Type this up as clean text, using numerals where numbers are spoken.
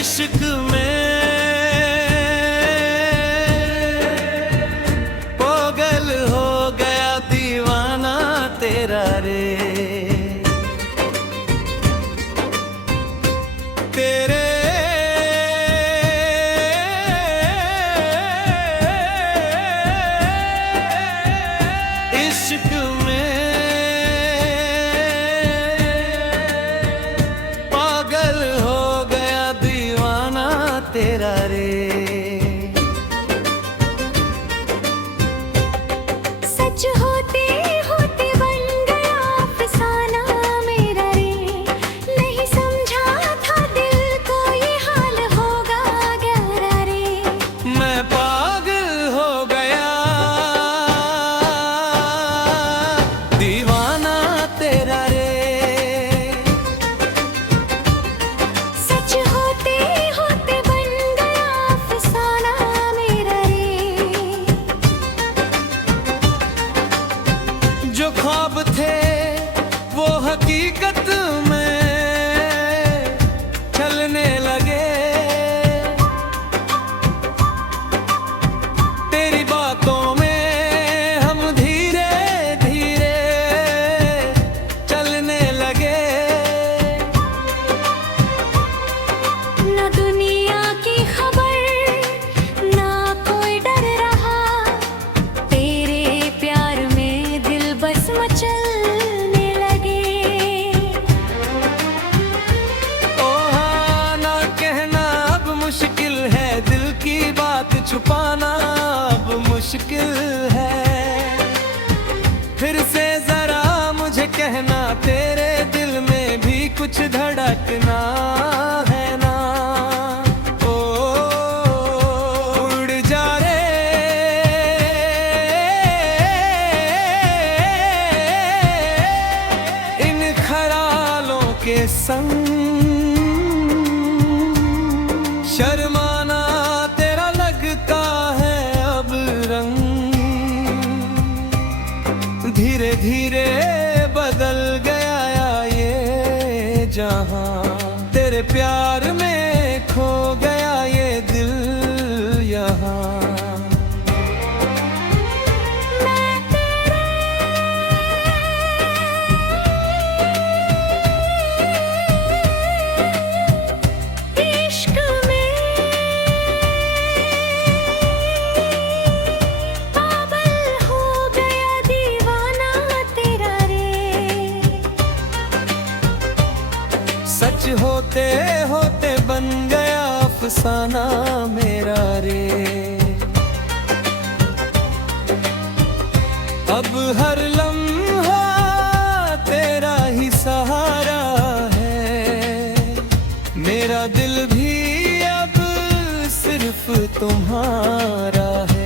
इश्क में पागल हो गया दीवाना तेरा रे। तेरे इश्क में पागल हो गया दीवाना तेरा रे। सच होते होते बन गया अफसाना मेरा रे। नहीं समझा था दिल को ये हाल होगा गहरा रे। मैं पागल हो गया दीवाना तेरा रे। सच होते होते बन गया अफसाना मेरा रे। जो ख्वाब थे वो हकीकत में चलने लगे। तेरी बातों में हम धीरे धीरे चलने लगे। ना दुनिया की खबर ना कोई डर रहा। तेरे प्यार में दिल बस मचलने लगे। ओ हाँ ना कहना अब मुश्किल है, दिल की बात छुपाना अब मुश्किल है। फिर से जरा मुझे कहना तेरे दिल में भी कुछ धड़कना है ना। ओ उड़ जा रे इन ख्यालों के संग। शर्माना तेरा लगता है अब रंग। धीरे धीरे बदल गया ये जहां। तेरे प्यार में खो गया ये दिल यहाँ। मैं तेरे इश्क में पागल हो गया दीवाना तेरा रे। सच होते होते बन गया अफसाना मेरा रे। अब हर लम्हा तेरा ही सहारा है। मेरा दिल भी अब सिर्फ तुम्हारा है।